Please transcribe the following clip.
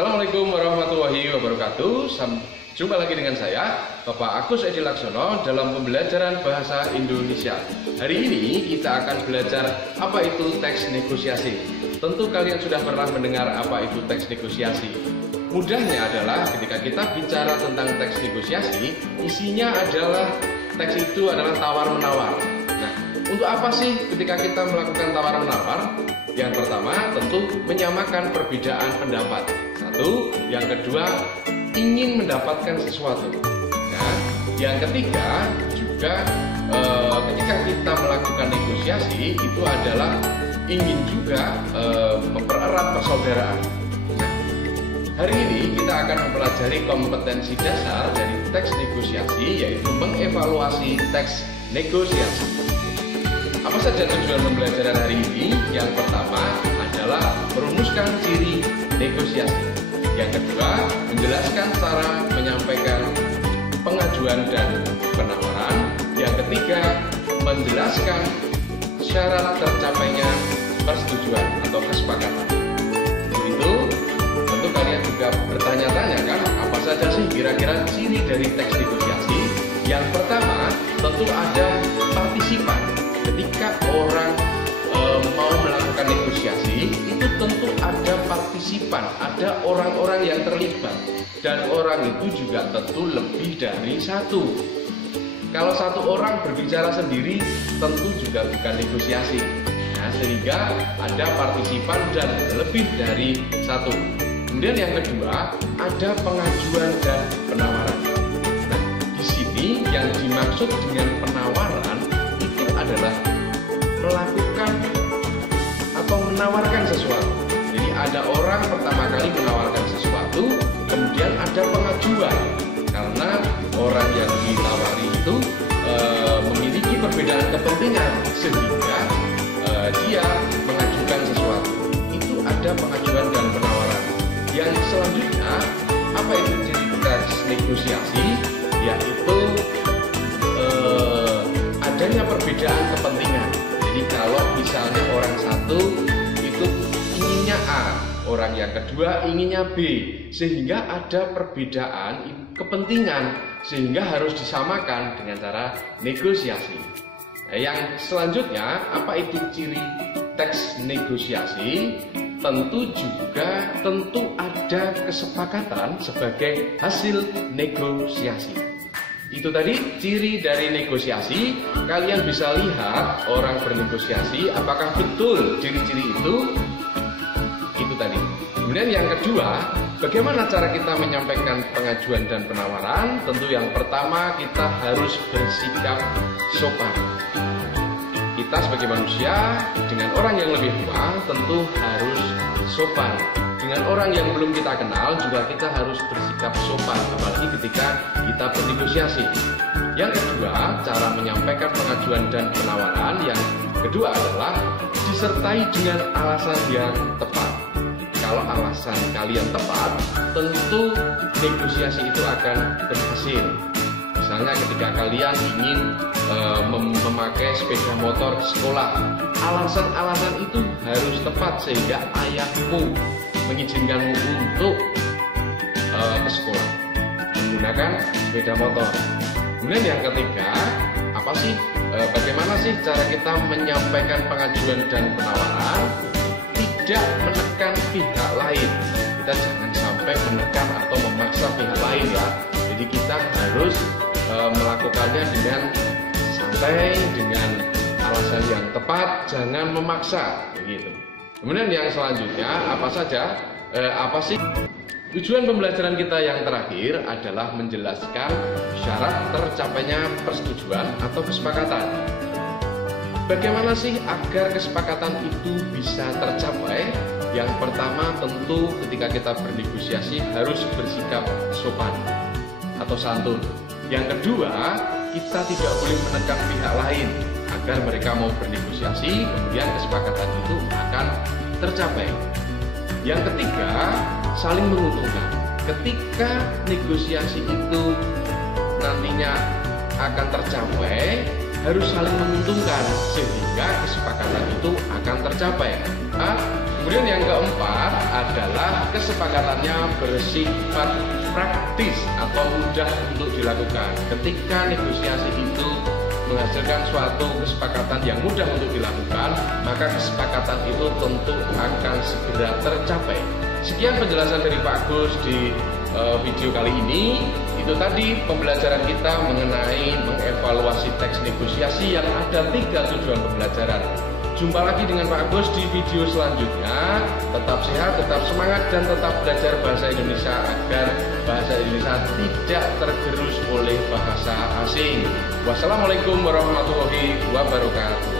Assalamualaikum warahmatullahi wabarakatuh. Jumpa lagi dengan saya, Bapak Agus Edi Laksono, dalam pembelajaran bahasa Indonesia. Hari ini kita akan belajar apa itu teks negosiasi. Tentu kalian sudah pernah mendengar apa itu teks negosiasi. Mudahnya adalah ketika kita bicara tentang teks negosiasi, isinya adalah teks itu adalah tawar-menawar. Nah, untuk apa sih ketika kita melakukan tawar-menawar? Yang pertama tentu menyamakan perbedaan pendapat. Satu, yang kedua ingin mendapatkan sesuatu. Nah, yang ketiga juga ketika kita melakukan negosiasi itu adalah ingin juga mempererat persaudaraan. Nah, hari ini kita akan mempelajari kompetensi dasar dari teks negosiasi, yaitu mengevaluasi teks negosiasi. Apa saja tujuan pembelajaran hari ini? Yang pertama adalah merumuskan ciri negosiasi. Yang kedua, menjelaskan cara menyampaikan pengajuan dan penawaran. Yang ketiga, menjelaskan syarat tercapainya persetujuan atau kesepakatan. Untuk itu, tentu kalian juga bertanya-tanya kan, apa saja sih kira-kira ciri dari teks negosiasi? Yang pertama, tentu ada partisipan. Ketika orang mau melakukan negosiasi, itu tentu ada partisipan, ada orang-orang yang terlibat, dan orang itu juga tentu lebih dari satu. Kalau satu orang berbicara sendiri, tentu juga bukan negosiasi. Nah, sehingga ada partisipan dan lebih dari satu. Kemudian yang kedua, ada pengajuan dan penawaran. Nah, di sini yang dimaksud dengan penawaran itu adalah melakukan atau menawarkan sesuatu. Jadi ada orang pertama kali menawarkan sesuatu, kemudian ada pengajuan karena orang yang ditawari itu memiliki perbedaan kepentingan sehingga dia mengajukan sesuatu. Itu ada pengajuan dan penawaran. Yang selanjutnya, apa itu ciri teks negosiasi? Yaitu adanya perbedaan kepentingan. Jadi kalau misalnya orang satu itu inginnya A, orang yang kedua inginnya B, sehingga ada perbedaan kepentingan sehingga harus disamakan dengan cara negosiasi. Nah, yang selanjutnya, apa itu ciri teks negosiasi? Tentu ada kesepakatan sebagai hasil negosiasi. Itu tadi ciri dari negosiasi. Kalian bisa lihat orang bernegosiasi, apakah betul ciri-ciri itu tadi. Kemudian yang kedua, bagaimana cara kita menyampaikan pengajuan dan penawaran? Tentu yang pertama, kita harus bersikap sopan. Kita sebagai manusia dengan orang yang lebih tua tentu harus sopan. Dengan orang yang belum kita kenal juga kita harus bersikap sopan, apalagi ketika kita bernegosiasi. Yang kedua, cara menyampaikan pengajuan dan penawaran yang kedua adalah disertai dengan alasan yang tepat. Kalau alasan kalian tepat, tentu negosiasi itu akan berhasil. Misalnya ketika kalian ingin memakai sepeda motor ke sekolah, alasan-alasan itu harus tepat sehingga ayahmu mengizinkanmu untuk ke sekolah menggunakan sepeda motor. Kemudian yang ketiga, bagaimana sih cara kita menyampaikan pengajuan dan penawaran? Tidak menekan pihak lain. Kita jangan sampai menekan atau memaksa pihak lain ya. Jadi kita harus melakukannya dengan santai, dengan alasan yang tepat, jangan memaksa begitu. Kemudian yang selanjutnya, apa sih tujuan pembelajaran kita yang terakhir adalah menjelaskan syarat tercapainya persetujuan atau kesepakatan. Bagaimana sih agar kesepakatan itu bisa tercapai? Yang pertama tentu ketika kita bernegosiasi harus bersikap sopan atau santun. Yang kedua, kita tidak boleh menekan pihak lain agar mereka mau bernegosiasi, kemudian kesepakatan itu akan tercapai. Yang ketiga, saling menguntungkan. Ketika negosiasi itu nantinya akan tercapai, harus saling menguntungkan sehingga kesepakatan itu akan tercapai. Kemudian yang keempat adalah kesepakatannya bersifat praktis atau mudah untuk dilakukan. Ketika negosiasi itu menghasilkan suatu kesepakatan yang mudah untuk dilakukan, maka kesepakatan itu tentu akan segera tercapai. Sekian penjelasan dari Pak Agus di video kali ini. Itu tadi pembelajaran kita mengenai mengevaluasi teks negosiasi yang ada 3 tujuan pembelajaran. Jumpa lagi dengan Pak Agus di video selanjutnya. Tetap sehat, tetap semangat, dan tetap belajar bahasa Indonesia agar bahasa Indonesia tidak tergerus oleh bahasa asing. Wassalamualaikum warahmatullahi wabarakatuh.